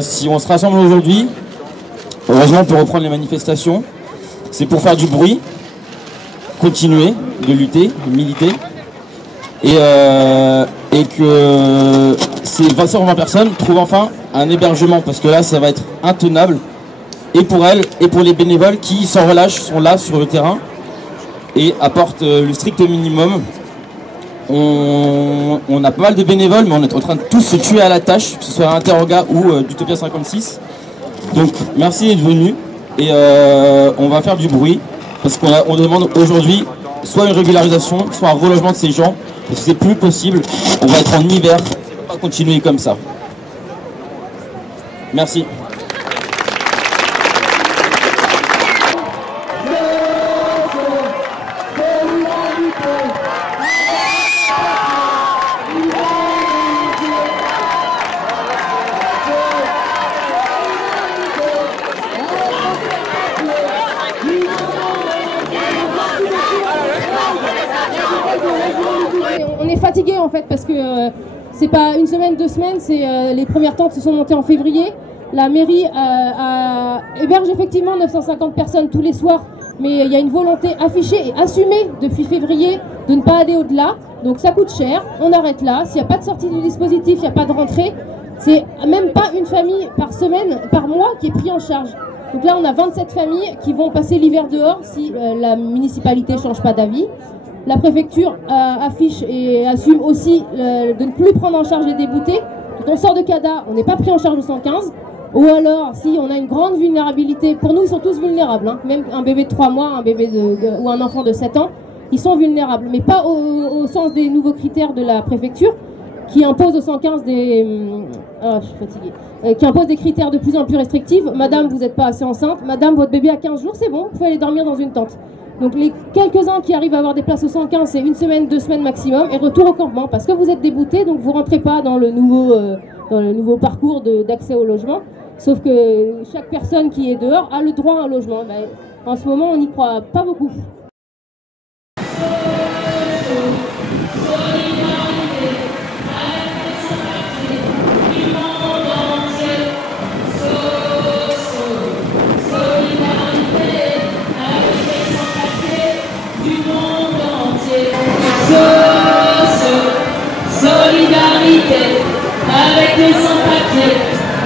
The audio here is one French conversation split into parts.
Si on se rassemble aujourd'hui, heureusement on peut reprendre les manifestations, c'est pour faire du bruit, continuer de lutter, de militer, et que ces 20 personnes trouvent enfin un hébergement, parce que là ça va être intenable, et pour elles, et pour les bénévoles qui sans relâche sont là sur le terrain, et apportent le strict minimum. On a pas mal de bénévoles, mais on est en train de tous se tuer à la tâche, que ce soit à Interroga ou d'Utopia 56. Donc merci d'être venus, et on va faire du bruit, parce qu'on demande aujourd'hui soit une régularisation, soit un relogement de ces gens, parce que c'est plus possible, on va être en hiver, on va pas continuer comme ça. Merci. On est fatigué en fait parce que c'est pas une semaine, 2 semaines, c'est les premières tentes se sont montées en février. La mairie héberge effectivement 950 personnes tous les soirs, mais il y a une volonté affichée et assumée depuis février de ne pas aller au-delà. Donc ça coûte cher, on arrête là. S'il n'y a pas de sortie du dispositif, il n'y a pas de rentrée. C'est même pas une famille par semaine, par mois qui est pris en charge. Donc là on a 27 familles qui vont passer l'hiver dehors si la municipalité ne change pas d'avis. La préfecture affiche et assume aussi de ne plus prendre en charge les déboutés. Quand on sort de CADA, on n'est pas pris en charge au 115. Ou alors, si on a une grande vulnérabilité, pour nous ils sont tous vulnérables, hein. Même un bébé de 3 mois, un bébé ou un enfant de 7 ans, ils sont vulnérables. Mais pas au sens des nouveaux critères de la préfecture, qui impose au 115 des... je suis fatiguée. Qui impose des critères de plus en plus restrictifs. Madame, vous n'êtes pas assez enceinte. Madame, votre bébé a 15 jours, c'est bon, vous pouvez aller dormir dans une tente. Donc les quelques-uns qui arrivent à avoir des places au 115, c'est 1 semaine, 2 semaines maximum, et retour au campement, parce que vous êtes débouté, donc vous rentrez pas dans le nouveau parcours d'accès au logement. Sauf que chaque personne qui est dehors a le droit à un logement. Ben, en ce moment, on n'y croit pas beaucoup. Solidarité avec les sans-papiers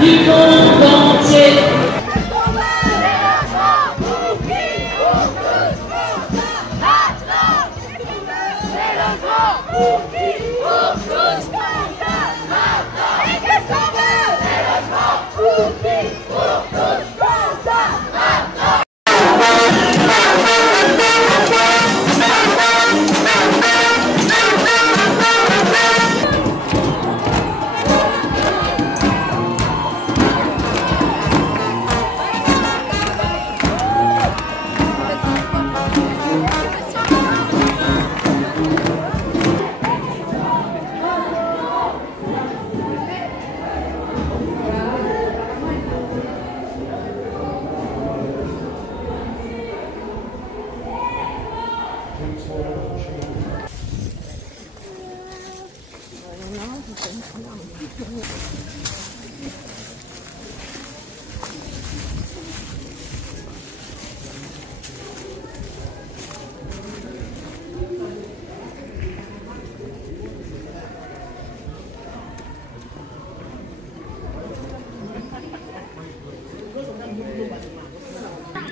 du monde entier.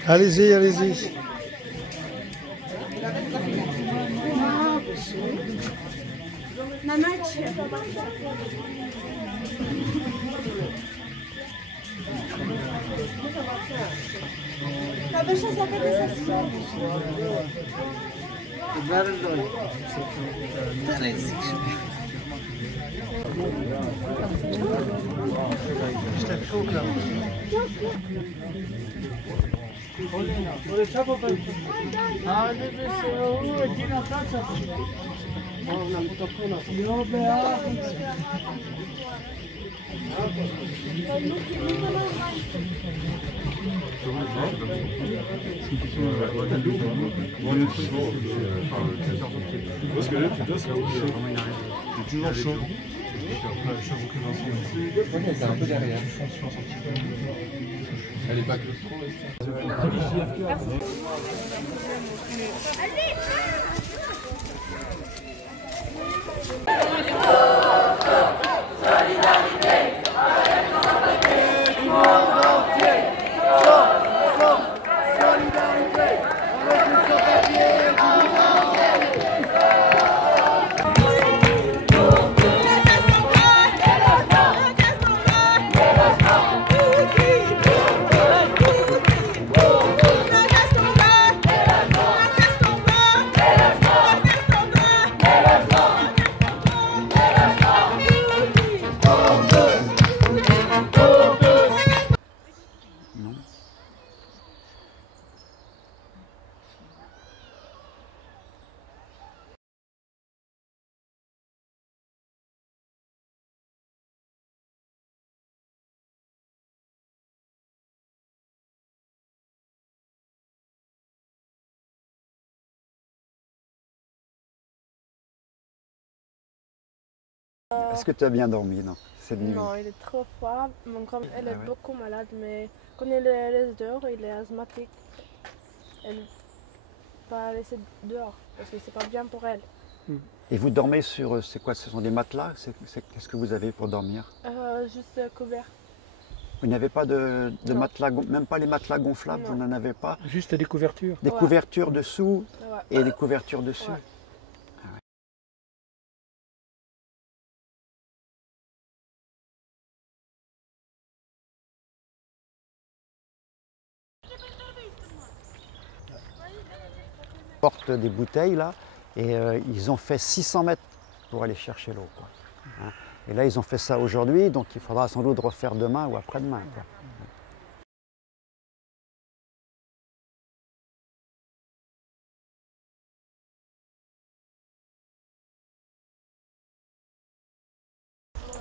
Allez-y, allez-y. Parce que là, tu dois, c'est toujours chaud. j'avoue que Vincent, elle était un peu derrière. Je pense un petit peu. Elle est pas claustro. Est-ce que tu as bien dormi cette nuit? Non, il est trop froid. Mon grand, elle est ouais. beaucoup malade, mais quand il laisse dehors, il est asthmatique. Elle ne peut pas laisser dehors parce que c'est pas bien pour elle. Et vous dormez sur, c'est quoi? Ce sont des matelas? Qu'est-ce que vous avez pour dormir? Juste couvert. Vous n'avez pas de Non. matelas, même pas les matelas gonflables, Non. vous n'en avez pas? Juste des couvertures. Des Ouais. couvertures dessous Ouais. et des couvertures dessus? Ouais. Portent des bouteilles là, et ils ont fait 600 mètres pour aller chercher l'eau, quoi. Hein. Et là, ils ont fait ça aujourd'hui, donc il faudra sans doute refaire demain ou après-demain, quoi.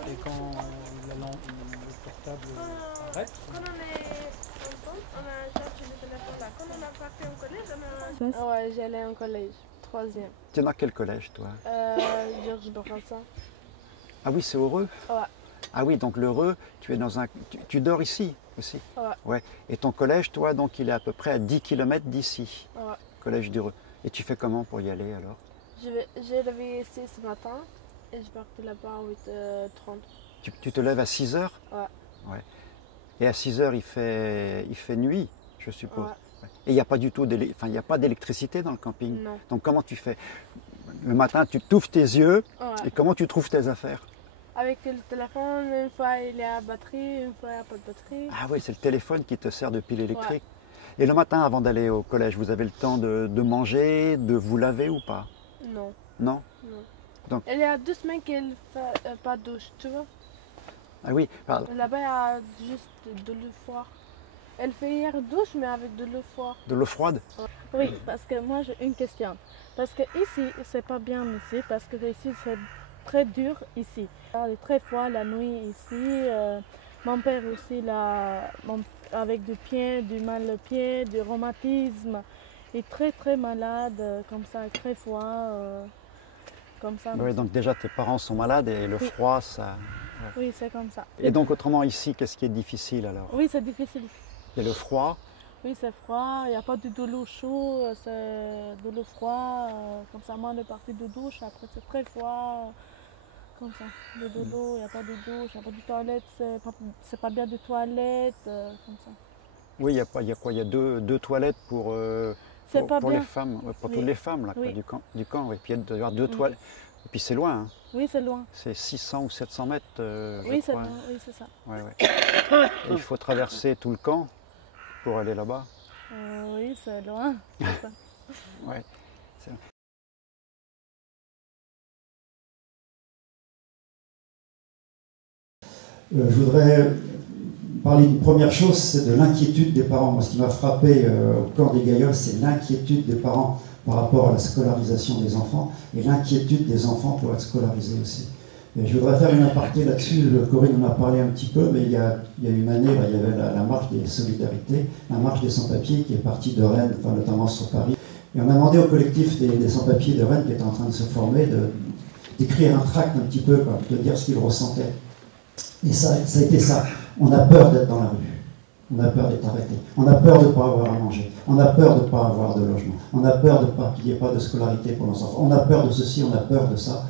Et quand le portable arrête, Quand on est ensemble, on a cherché le téléphone là. Quand on a parti au collège, on a... Ouais, j'allais en collège, 3e. Tu es dans quel collège, toi? Georges Brassens. Ah oui, c'est Heureux? Ouais. Ah oui, donc l'Heureux, tu es dans un... Tu dors ici aussi? Ouais. Et ton collège, toi, donc il est à peu près à 10 km d'ici, Ouais. collège d'Heureux. Et tu fais comment pour y aller alors? J'ai levé ici ce matin et je partais là-bas à 8h30. Tu te lèves à 6 heures? Ouais. Et à 6 heures, il fait nuit, je suppose. Ouais. Ouais. Et il n'y a pas du tout il y a pas d'électricité dans le camping. Non. Donc comment tu fais? Le matin, tu t'ouvres tes yeux Ouais. et comment tu trouves tes affaires? Avec le téléphone, une fois il est à batterie, une fois il n'y a pas de batterie. Ah oui, c'est le téléphone qui te sert de pile électrique. Et le matin, avant d'aller au collège, vous avez le temps de manger, de vous laver ou pas? Non. Non? Non. Donc- Il y a 2 semaines qu'elle ne fait pas de douche, tu vois. Ah oui, pardon. Là-bas, il y a juste de l'eau froide. Elle fait hier douche, mais avec de l'eau froide. De l'eau froide? Oui, parce que moi j'ai une question. Parce que ici, c'est pas bien ici, parce que ici c'est très dur ici. Il est très froid la nuit ici. Mon père aussi, avec du mal au pied, du rhumatisme. Il est très très malade, comme ça, très froid. Comme ça. Oui, donc déjà tes parents sont malades et le Oui. froid, ça... Oui, c'est comme ça. Et donc autrement ici, qu'est-ce qui est difficile alors? Oui, c'est difficile. Il y a le froid. Oui, c'est froid, il n'y a pas de l'eau chaude, c'est de l'eau froide. Comme ça, moi, on est parti de douche, après c'est très froid. Comme ça, de l'eau, il n'y a pas de douche, il n'y a pas de toilette, c'est pas bien de toilette, comme ça. Oui, il y a quoi? Il y a deux toilettes pour C'est pas les bien. femmes, pour Oui. toutes les femmes là, quoi, Oui. du camp. Oui. Puis il doit y avoir 2 toilettes. Et puis c'est loin, hein. Oui, c'est loin. C'est 600 ou 700 mètres, je Oui, c'est crois. loin, oui, c'est ça. Ouais, ouais. Et il faut traverser tout le camp pour aller là-bas. Oui, c'est loin. c'est ça. Ouais. Je voudrais parler d'une première chose, c'est de l'inquiétude des parents. Moi, ce qui m'a frappé au camp des Gailloles, c'est l'inquiétude des parents par rapport à la scolarisation des enfants et l'inquiétude des enfants pour être scolarisés aussi. Et je voudrais faire une aparté là-dessus. Corinne en a parlé un petit peu, mais il y a une année, il y avait la marche des solidarités, la marche des sans-papiers qui est partie de Rennes, enfin, notamment sur Paris. Et on a demandé au collectif des sans-papiers de Rennes qui était en train de se former d'écrire un tract un petit peu, quoi, de dire ce qu'ils ressentaient. Et ça a été ça. On a peur d'être dans la rue. On a peur d'être arrêté. On a peur de ne pas avoir à manger. On a peur de ne pas avoir de logement. On a peur qu'il n'y ait pas de scolarité pour nos enfants. On a peur de ceci, on a peur de ça.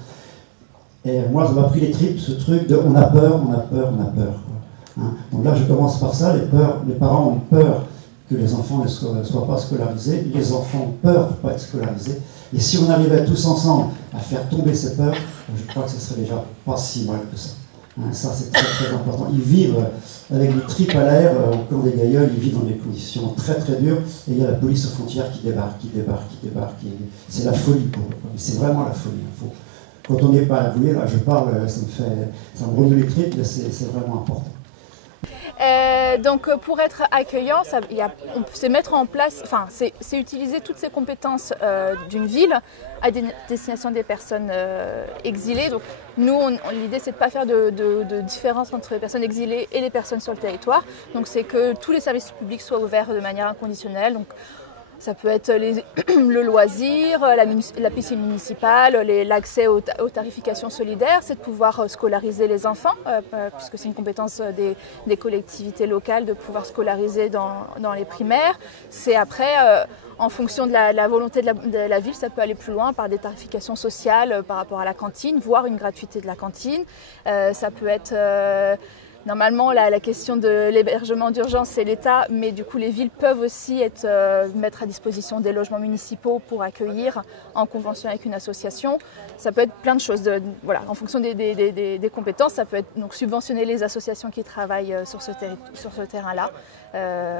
Et moi, ça m'a pris les tripes, ce truc de on a peur, on a peur, on a peur. Quoi. Hein? Donc là, je commence par ça. Les parents ont peur que les enfants ne soient pas scolarisés. Les enfants ont peur de ne pas être scolarisés. Et si on arrivait tous ensemble à faire tomber ces peurs, je crois que ce serait déjà pas si mal que ça. Hein, ça, c'est très très important. Ils vivent avec les tripes à l'air au camp des Gailleuls, ils vivent dans des conditions très très dures, et il y a la police aux frontières qui débarque. C'est la folie pour eux. C'est vraiment la folie. Quand on n'est pas avoué, là je parle, ça me brûle les tripes, mais c'est vraiment important. Donc pour être accueillant, c'est mettre en place, enfin c'est utiliser toutes ces compétences d'une ville à destination des personnes exilées. Donc nous, l'idée c'est de ne pas faire de différence entre les personnes exilées et les personnes sur le territoire. Donc c'est que tous les services publics soient ouverts de manière inconditionnelle. Donc, ça peut être le loisir, la piscine municipale, l'accès aux tarifications solidaires, c'est de pouvoir scolariser les enfants, puisque c'est une compétence des collectivités locales de pouvoir scolariser dans les primaires. C'est après, en fonction de la volonté de la ville, ça peut aller plus loin par des tarifications sociales par rapport à la cantine, voire une gratuité de la cantine. Ça peut être... Normalement, la question de l'hébergement d'urgence, c'est l'État, mais du coup, les villes peuvent aussi mettre à disposition des logements municipaux pour accueillir en convention avec une association. Ça peut être plein de choses. Voilà, en fonction des compétences, ça peut être donc subventionner les associations qui travaillent sur ce terrain-là.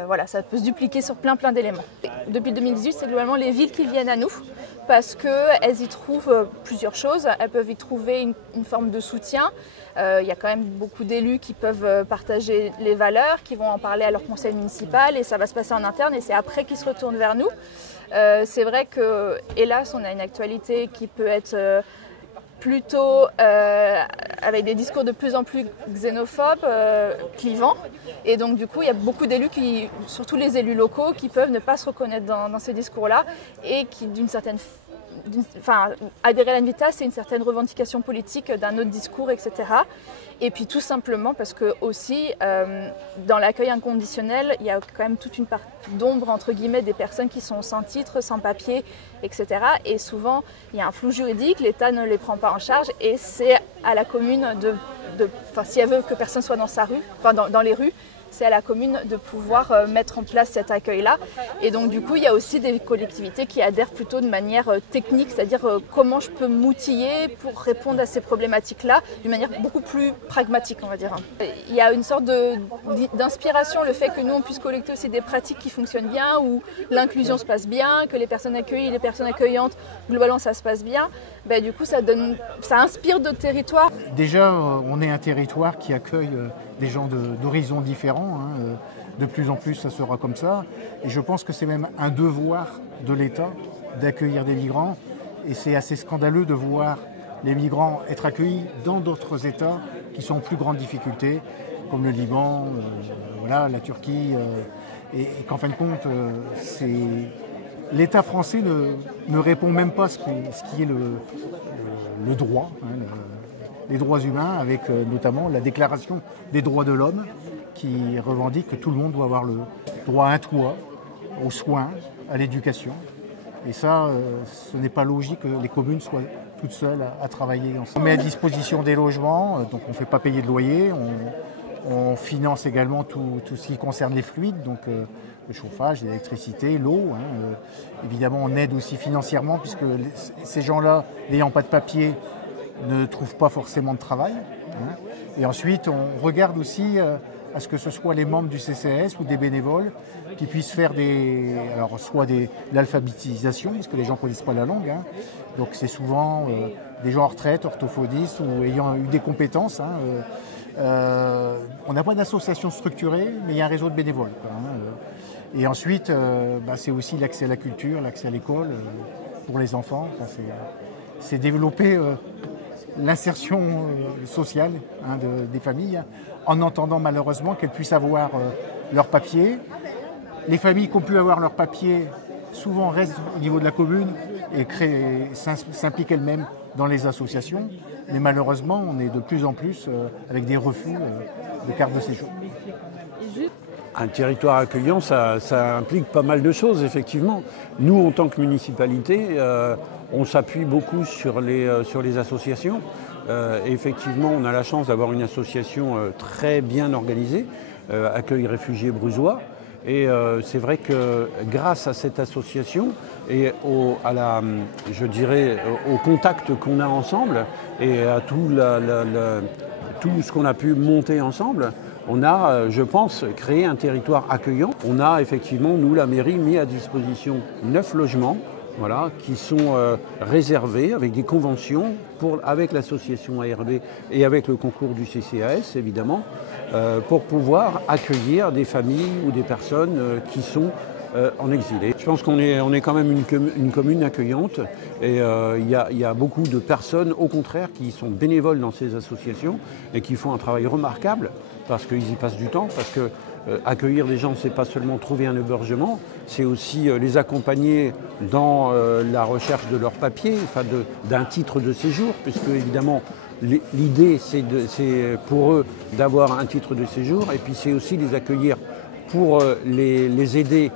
Voilà, ça peut se dupliquer sur plein d'éléments. Depuis 2018, c'est globalement les villes qui viennent à nous parce qu'elles y trouvent plusieurs choses. Elles peuvent y trouver une forme de soutien. Il y a quand même beaucoup d'élus qui peuvent partager les valeurs, qui vont en parler à leur conseil municipal et ça va se passer en interne et c'est après qu'ils se retournent vers nous. C'est vrai que, hélas, on a une actualité qui peut être plutôt avec des discours de plus en plus xénophobes, clivants. Et donc du coup, il y a beaucoup d'élus, surtout les élus locaux, qui peuvent ne pas se reconnaître dans ces discours-là et qui, adhérer à l'Invita, c'est une certaine revendication politique d'un autre discours, etc. Et puis tout simplement parce que aussi, dans l'accueil inconditionnel, il y a quand même toute une part d'ombre, entre guillemets, des personnes qui sont sans titre, sans papier, etc. Et souvent, il y a un flou juridique, l'État ne les prend pas en charge et c'est à la commune si elle veut que personne soit dans sa rue, dans les rues, c'est à la commune de pouvoir mettre en place cet accueil-là. Et donc du coup, il y a aussi des collectivités qui adhèrent plutôt de manière technique, c'est-à-dire comment je peux m'outiller pour répondre à ces problématiques-là d'une manière beaucoup plus pragmatique, on va dire. Il y a une sorte d'inspiration, le fait que nous, on puisse collecter aussi des pratiques qui fonctionnent bien, où l'inclusion se passe bien, que les personnes accueillies, les personnes accueillantes, globalement, ça se passe bien. Du coup, ça inspire d'autres territoires. Déjà, on est un territoire qui accueille des gens d'horizons différents. Hein. De plus en plus, ça sera comme ça. Et je pense que c'est même un devoir de l'État d'accueillir des migrants. Et c'est assez scandaleux de voir les migrants être accueillis dans d'autres États qui sont en plus grande difficulté, comme le Liban, la Turquie. Et qu'en fin de compte, l'État français ne répond même pas à ce qui est le droit, les droits humains, avec notamment la Déclaration des droits de l'homme qui revendique que tout le monde doit avoir le droit à un toit, aux soins, à l'éducation. Et ça, ce n'est pas logique que les communes soient toutes seules à travailler ensemble. On met à disposition des logements, donc on ne fait pas payer de loyer, on finance également tout ce qui concerne les fluides, donc le chauffage, l'électricité, l'eau. Évidemment, on aide aussi financièrement puisque ces gens-là, n'ayant pas de papier, ne trouvent pas forcément de travail. Et ensuite, on regarde aussi à ce que ce soit les membres du CCAS ou des bénévoles qui puissent faire soit de l'alphabétisation, parce que les gens ne connaissent pas la langue. Donc c'est souvent des gens en retraite, orthophonistes ou ayant eu des compétences. On n'a pas d'association structurée, mais il y a un réseau de bénévoles. Et ensuite, c'est aussi l'accès à la culture, l'accès à l'école pour les enfants. C'est développer l'insertion sociale des familles, en entendant malheureusement qu'elles puissent avoir leurs papiers. Les familles qui ont pu avoir leurs papiers souvent restent au niveau de la commune et s'implique elle-même dans les associations. Mais malheureusement, on est de plus en plus avec des refus de carte de séjour. Un territoire accueillant, ça implique pas mal de choses, effectivement. Nous, en tant que municipalité, on s'appuie beaucoup sur les associations. Effectivement, on a la chance d'avoir une association très bien organisée, Accueil Réfugiés Bruzois. Et c'est vrai que grâce à cette association et au contact qu'on a ensemble et à tout ce qu'on a pu monter ensemble, on a, je pense, créé un territoire accueillant. On a effectivement, nous, la mairie, mis à disposition 9 logements, voilà, qui sont réservés avec des conventions avec l'association ARB et avec le concours du CCAS, évidemment, pour pouvoir accueillir des familles ou des personnes qui sont en exilé. Je pense qu'on est quand même une commune accueillante et il y a beaucoup de personnes, au contraire, qui sont bénévoles dans ces associations et qui font un travail remarquable parce qu'ils y passent du temps, parce que accueillir des gens, c'est pas seulement trouver un hébergement, c'est aussi les accompagner dans la recherche de leurs papiers, enfin d'un titre de séjour, puisque évidemment l'idée c'est pour eux d'avoir un titre de séjour, et puis c'est aussi les accueillir pour les aider,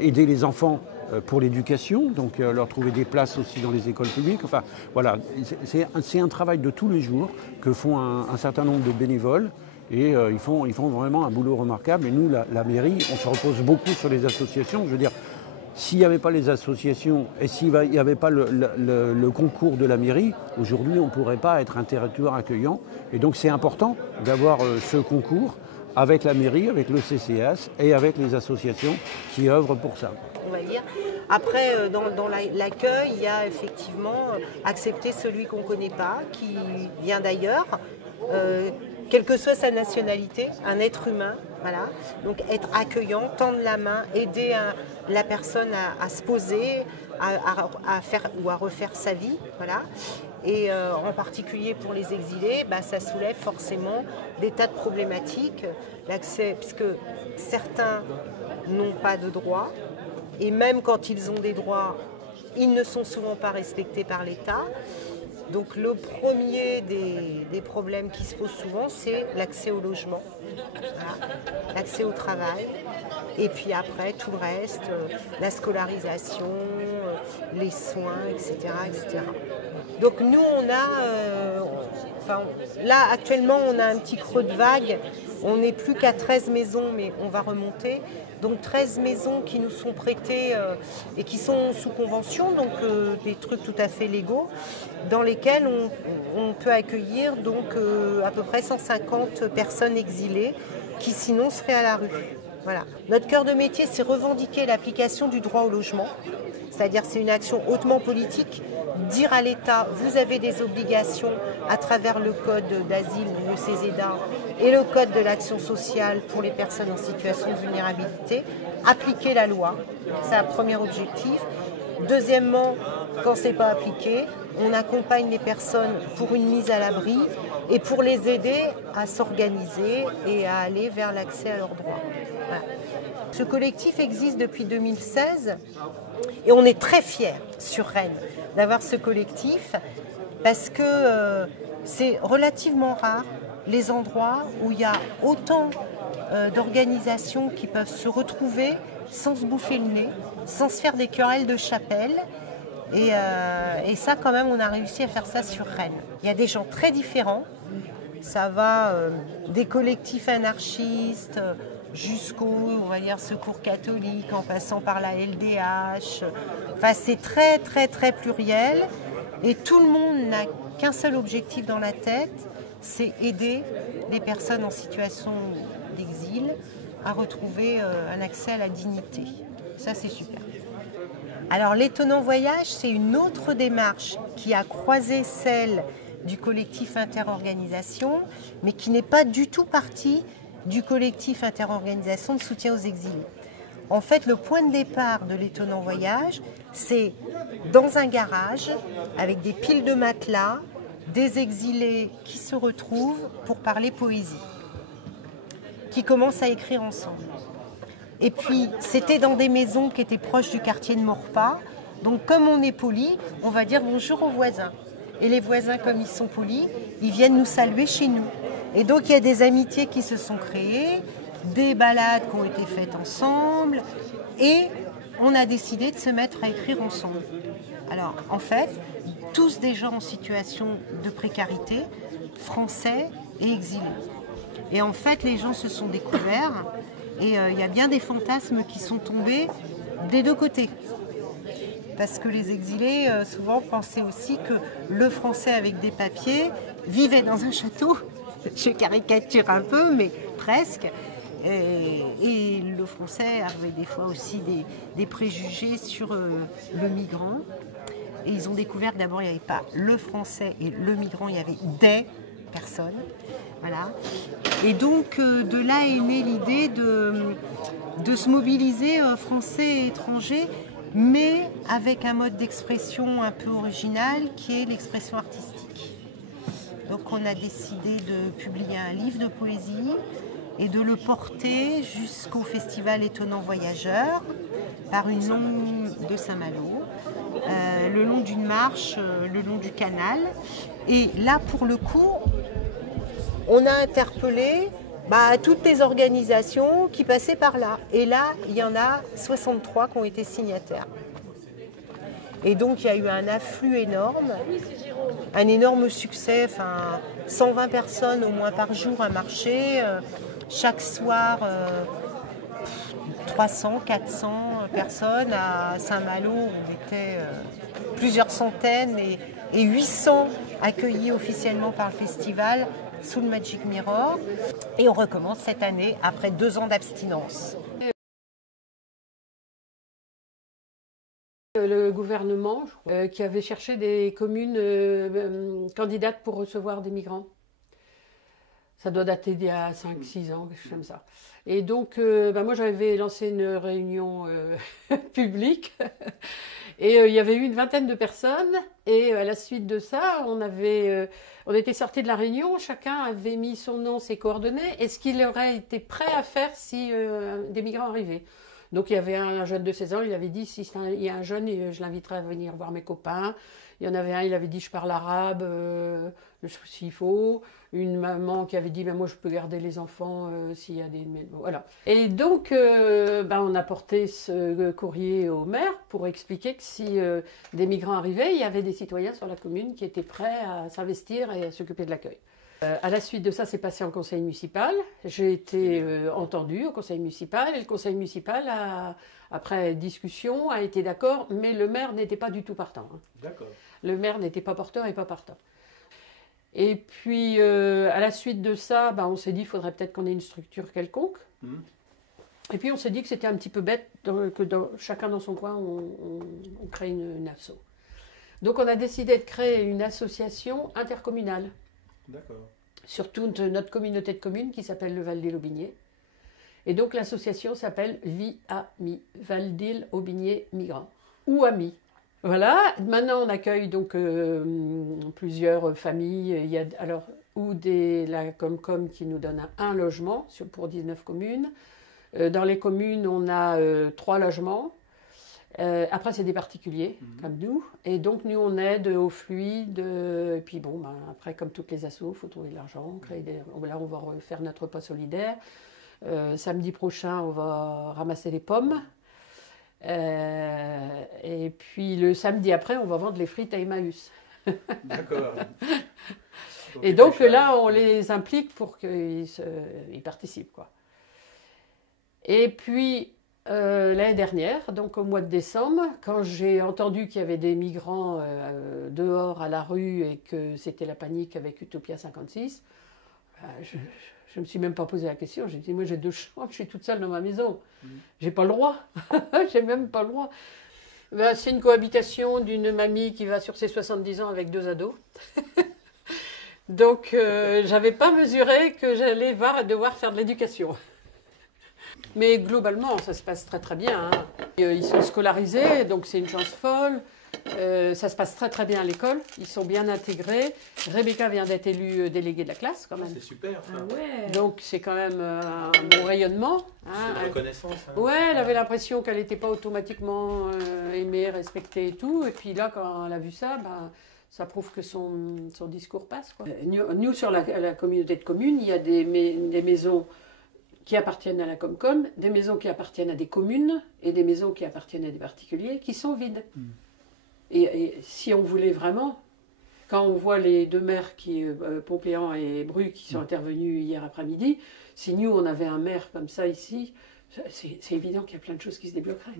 aider les enfants pour l'éducation, donc leur trouver des places aussi dans les écoles publiques. Enfin voilà, c'est un travail de tous les jours que font un certain nombre de bénévoles. Et ils font vraiment un boulot remarquable. Et nous, la mairie, on se repose beaucoup sur les associations. Je veux dire, s'il n'y avait pas les associations et s'il n'y avait pas le concours de la mairie, aujourd'hui, on ne pourrait pas être un territoire accueillant. Et donc, c'est important d'avoir ce concours avec la mairie, avec le CCAS et avec les associations qui œuvrent pour ça. On va dire. Après, dans l'accueil, il y a effectivement accepter celui qu'on ne connaît pas, qui vient d'ailleurs. Quelle que soit sa nationalité, un être humain, voilà. Donc être accueillant, tendre la main, aider la personne à se poser, à faire ou à refaire sa vie, voilà. Et en particulier pour les exilés, ça soulève forcément des tas de problématiques, l'accès, puisque certains n'ont pas de droits, et même quand ils ont des droits, ils ne sont souvent pas respectés par l'État. Donc le premier des problèmes qui se posent souvent, c'est l'accès au logement, voilà, l'accès au travail, et puis après tout le reste, la scolarisation, les soins, etc., etc. Donc nous, on a, là actuellement, on a un petit creux de vague, on n'est plus qu'à 13 maisons, mais on va remonter. Donc 13 maisons qui nous sont prêtées et qui sont sous convention, donc des trucs tout à fait légaux, dans lesquels on peut accueillir donc à peu près 150 personnes exilées qui sinon seraient à la rue. Voilà. Notre cœur de métier, c'est revendiquer l'application du droit au logement, c'est-à-dire c'est une action hautement politique, dire à l'État, vous avez des obligations à travers le code d'asile, le CESEDA, et le code de l'action sociale pour les personnes en situation de vulnérabilité, appliquer la loi, c'est un premier objectif. Deuxièmement, quand ce n'est pas appliqué, on accompagne les personnes pour une mise à l'abri et pour les aider à s'organiser et à aller vers l'accès à leurs droits. Voilà. Ce collectif existe depuis 2016 et on est très fiers sur Rennes d'avoir ce collectif parce que c'est relativement rare les endroits où il y a autant d'organisations qui peuvent se retrouver sans se bouffer le nez, sans se faire des querelles de chapelle. Et ça, quand même, on a réussi à faire ça sur Rennes. Il y a des gens très différents. Ça va des collectifs anarchistes jusqu'au, on va dire, Secours catholique, en passant par la LDH. Enfin, c'est très, très, très pluriel. Et tout le monde n'a qu'un seul objectif dans la tête, c'est aider les personnes en situation d'exil à retrouver un accès à la dignité. Ça, c'est super. Alors, l'étonnant voyage, c'est une autre démarche qui a croisé celle du collectif Interorganisation, mais qui n'est pas du tout partie du collectif Interorganisation de soutien aux exilés. En fait, le point de départ de l'étonnant voyage, c'est dans un garage, avec des piles de matelas, des exilés qui se retrouvent pour parler poésie, qui commencent à écrire ensemble. Et puis, c'était dans des maisons qui étaient proches du quartier de Maurepas, Donc comme on est poli, on va dire bonjour aux voisins. Et les voisins, comme ils sont polis, ils viennent nous saluer chez nous. Et donc il y a des amitiés qui se sont créées, des balades qui ont été faites ensemble, et on a décidé de se mettre à écrire ensemble. Alors en fait, tous des gens en situation de précarité, français et exilés. Et en fait, les gens se sont découverts, et il y a bien des fantasmes qui sont tombés des deux côtés. Parce que les exilés, souvent, pensaient aussi que le français avec des papiers vivait dans un château. Je caricature un peu, mais presque. Et le français avait des fois aussi des préjugés sur le migrant. Et ils ont découvert que d'abord, il n'y avait pas le français et le migrant, il y avait des personnes. Voilà. Et donc, de là est née l'idée de se mobiliser français et étrangers, mais avec un mode d'expression un peu original qui est l'expression artistique. Donc on a décidé de publier un livre de poésie et de le porter jusqu'au festival Étonnant Voyageur par une longue de Saint-Malo, le long d'une marche, le long du canal. Et là, pour le coup, on a interpellé toutes les organisations qui passaient par là. Et là, il y en a 63 qui ont été signataires. Et donc, il y a eu un afflux énorme, un énorme succès. 120 personnes au moins par jour à marcher. Chaque soir, 300, 400 personnes. À Saint-Malo, on était plusieurs centaines et 800 accueillis officiellement par le festival sous le Magic Mirror. Et on recommence cette année après 2 ans d'abstinence. Le gouvernement qui avait cherché des communes candidates pour recevoir des migrants. Ça doit dater d'il y a 5-6 ans, quelque chose comme ça. Et donc, moi j'avais lancé une réunion publique et il y avait eu une vingtaine de personnes. Et à la suite de ça, on était sortis de la réunion, chacun avait mis son nom, ses coordonnées et ce qu'il aurait été prêt à faire si des migrants arrivaient. Donc il y avait un jeune de 16 ans, il avait dit si il y a un jeune, je l'inviterai à venir voir mes copains. Il y en avait un, il avait dit je parle arabe, s'il faut. Une maman qui avait dit moi je peux garder les enfants s'il y a des... Voilà. Et donc on a porté ce courrier au maire pour expliquer que si des migrants arrivaient, il y avait des citoyens sur la commune qui étaient prêts à s'investir et à s'occuper de l'accueil. À la suite de ça, c'est passé en conseil municipal. J'ai été entendue au conseil municipal et le conseil municipal, après discussion, a été d'accord, mais le maire n'était pas du tout partant. Hein. D'accord. Le maire n'était pas porteur et pas partant. Et puis, à la suite de ça, on s'est dit qu'il faudrait peut-être qu'on ait une structure quelconque. Mmh. Et puis, on s'est dit que c'était un petit peu bête que chacun dans son coin, on crée une asso. Donc, on a décidé de créer une association intercommunale. D'accord. Sur toute notre communauté de communes qui s'appelle le Val-d'Île-Aubigné. Et donc l'association s'appelle VIAMI, Val-d'Île-Aubigné Migrants, ou AMI. Voilà, maintenant on accueille donc plusieurs familles. Il y a alors la Comcom qui nous donne un logement pour 19 communes. Dans les communes, on a 3 logements. Après, c'est des particuliers, comme nous. Et donc, nous, on aide aux fluides. Et puis, après, comme toutes les assos, il faut trouver de l'argent. Là, on va refaire notre repas solidaire. Samedi prochain, on va ramasser les pommes. Et puis, le samedi après, on va vendre les frites à Emmaüs. D'accord. Et donc, là, on les implique pour qu'ils participent, quoi. Et puis... l'année dernière, donc au mois de décembre, quand j'ai entendu qu'il y avait des migrants dehors à la rue et que c'était la panique avec Utopia 56, je ne me suis même pas posé la question. J'ai dit, moi j'ai 2 chambres, je suis toute seule dans ma maison. J'ai pas le droit. J'ai même pas le droit. C'est une cohabitation d'une mamie qui va sur ses 70 ans avec 2 ados. Donc, j'avais pas mesuré que j'allais devoir faire de l'éducation. Mais globalement, ça se passe très très bien. Hein. Ils sont scolarisés, donc c'est une chance folle. Ça se passe très très bien à l'école, ils sont bien intégrés. Rebecca vient d'être élue déléguée de la classe quand même. C'est super ça. Ah ouais. Donc c'est quand même un bon rayonnement. C'est une reconnaissance. Hein. Ouais, elle avait l'impression qu'elle n'était pas automatiquement aimée, respectée et tout. Et puis là, quand elle a vu ça, ben, ça prouve que son discours passe, quoi. Nous, sur la communauté de communes, il y a des maisons qui appartiennent à la Comcom, des maisons qui appartiennent à des communes et des maisons qui appartiennent à des particuliers qui sont vides. Et si on voulait vraiment, quand on voit les deux maires, Pompéan et Bru, qui sont intervenus hier après-midi, si nous, on avait un maire comme ça ici, c'est évident qu'il y a plein de choses qui se débloqueraient.